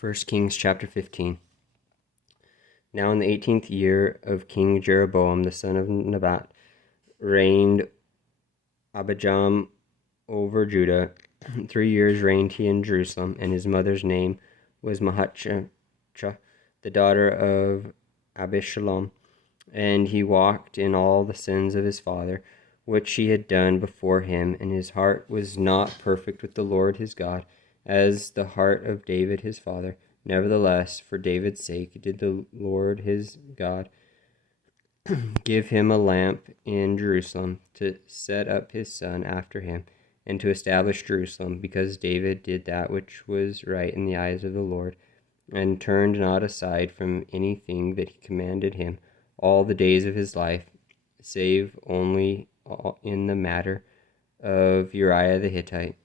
1 Kings chapter 15. Now in the 18th year of King Jeroboam the son of Nebat reigned Abijam over Judah. 3 years reigned he in Jerusalem, and his mother's name was Maachah, the daughter of Abishalom. And he walked in all the sins of his father, which he had done before him, and his heart was not perfect with the Lord his God, as the heart of David his father. Nevertheless, for David's sake did the Lord his God give him a lamp in Jerusalem to set up his son after him, and to establish Jerusalem, because David did that which was right in the eyes of the Lord, and turned not aside from anything that he commanded him all the days of his life, save only in the matter of Uriah the Hittite.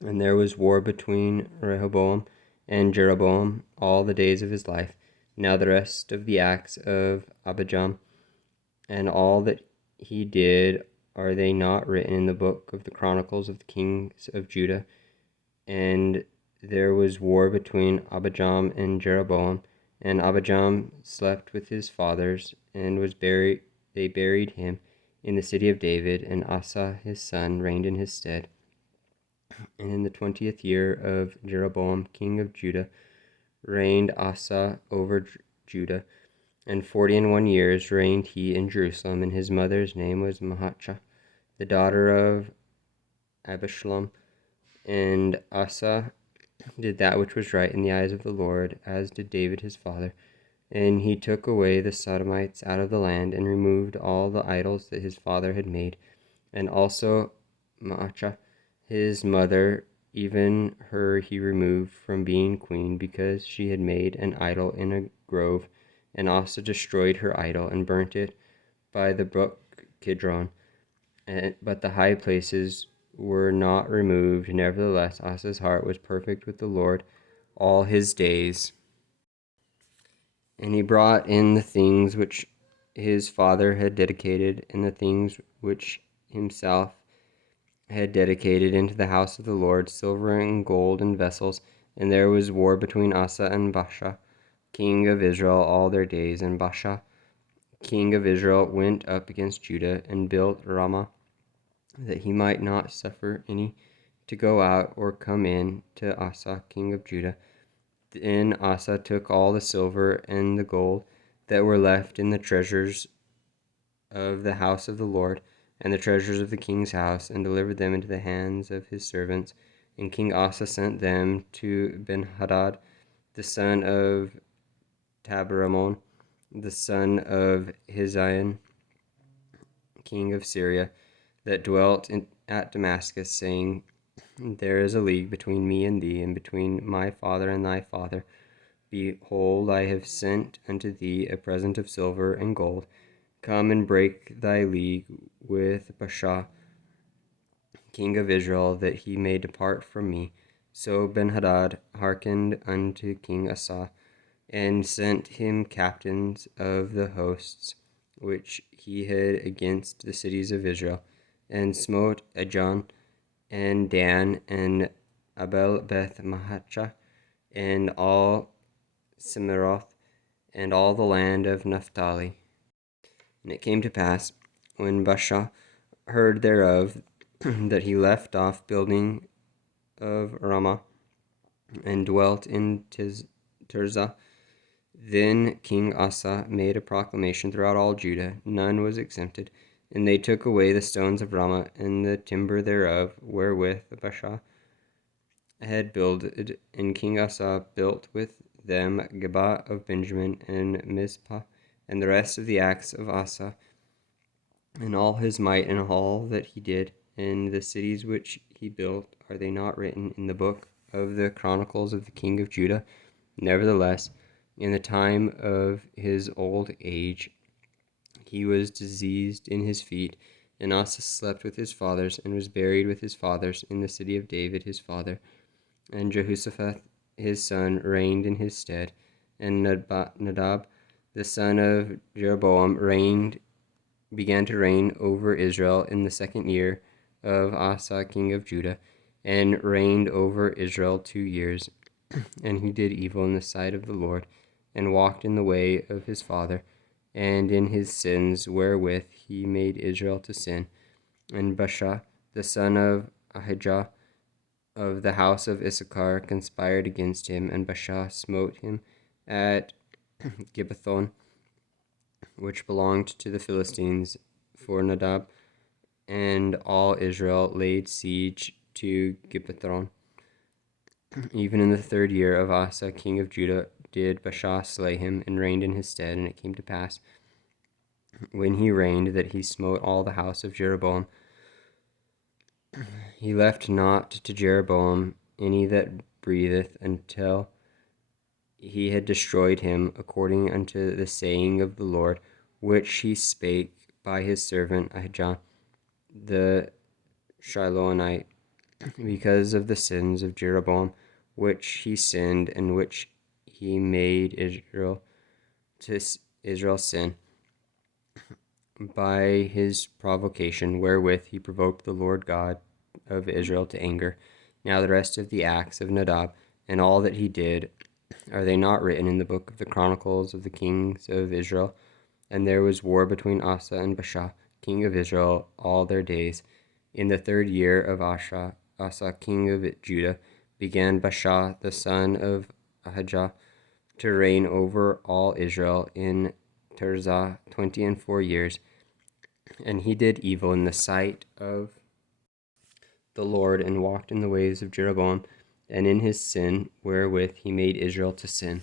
And there was war between Rehoboam and Jeroboam all the days of his life. Now the rest of the acts of Abijam and all that he did, are they not written in the book of the Chronicles of the kings of Judah? And there was war between Abijam and Jeroboam, and Abijam slept with his fathers, and was buried. They buried him in the city of David, and Asa his son reigned in his stead. And in the 20th year of Jeroboam king of Judah reigned Asa over Judah, and 41 years reigned he in Jerusalem, and his mother's name was Maachah, the daughter of Abishalom. And Asa did that which was right in the eyes of the Lord, as did David his father. And he took away the Sodomites out of the land, and removed all the idols that his father had made. And also Maachah, his mother, even her he removed from being queen, because she had made an idol in a grove, and also destroyed her idol, and burnt it by the brook Kidron. But the high places were not removed. Nevertheless, Asa's heart was perfect with the Lord all his days. And he brought in the things which his father had dedicated, and the things which himself had dedicated into the house of the Lord, silver and gold and vessels. And there was war between Asa and Baasha, king of Israel, all their days. And Baasha, king of Israel, went up against Judah, and built Ramah, that he might not suffer any to go out or come in to Asa, king of Judah. Then Asa took all the silver and the gold that were left in the treasures of the house of the Lord, and the treasures of the king's house, and delivered them into the hands of his servants. And King Asa sent them to Ben-Hadad, the son of Tabaramon, the son of Hizion, king of Syria, that dwelt at Damascus, saying, There is a league between me and thee, and between my father and thy father. Behold, I have sent unto thee a present of silver and gold. Come and break thy league with Baasha, king of Israel, that he may depart from me. So Ben-Hadad hearkened unto King Asa, and sent him captains of the hosts which he had against the cities of Israel, and smote Ajon, and Dan, and Abel Beth Maachah, and all Simeroth, and all the land of Naphtali. And it came to pass, when Baasha heard thereof, that he left off building of Ramah, and dwelt in Tirzah. Then King Asa made a proclamation throughout all Judah, none was exempted. And they took away the stones of Ramah, and the timber thereof, wherewith Baasha had builded. And King Asa built with them Geba of Benjamin, and Mizpah, and the rest of the acts of Asa, and all his might, and all that he did. And the cities which he built, are they not written in the book of the Chronicles of the king of Judah? Nevertheless, in the time of his old age, he was diseased in his feet, and Asa slept with his fathers, and was buried with his fathers in the city of David his father. And Jehoshaphat his son reigned in his stead, and Nadab the son of Jeroboam began to reign over Israel in the 2nd year of Asa king of Judah, and reigned over Israel 2 years. And he did evil in the sight of the Lord, and walked in the way of his father, and in his sins wherewith he made Israel to sin. And Baasha, the son of Ahijah, of the house of Issachar, conspired against him, and Baasha smote him at Gibbethon, which belonged to the Philistines, for Nadab and all Israel laid siege to Gibbethon. Even in the 3rd year of Asa, king of Judah, did Baasha slay him, and reigned in his stead. And it came to pass, when he reigned, that he smote all the house of Jeroboam. He left not to Jeroboam any that breatheth, until he had destroyed him, according unto the saying of the Lord, which he spake by his servant Ahijah the Shilonite, because of the sins of Jeroboam, which he sinned, and which he made Israel sin, by his provocation, wherewith he provoked the Lord God of Israel to anger. Now the rest of the acts of Nadab, and all that he did, are they not written in the book of the Chronicles of the kings of Israel? And there was war between Asa and Baasha, king of Israel, all their days. In the 3rd year of Asa, king of Judah, began Baasha, the son of Ahijah, to reign over all Israel in Tirzah 24 years. And he did evil in the sight of the Lord, and walked in the ways of Jeroboam, and in his sin wherewith he made Israel to sin.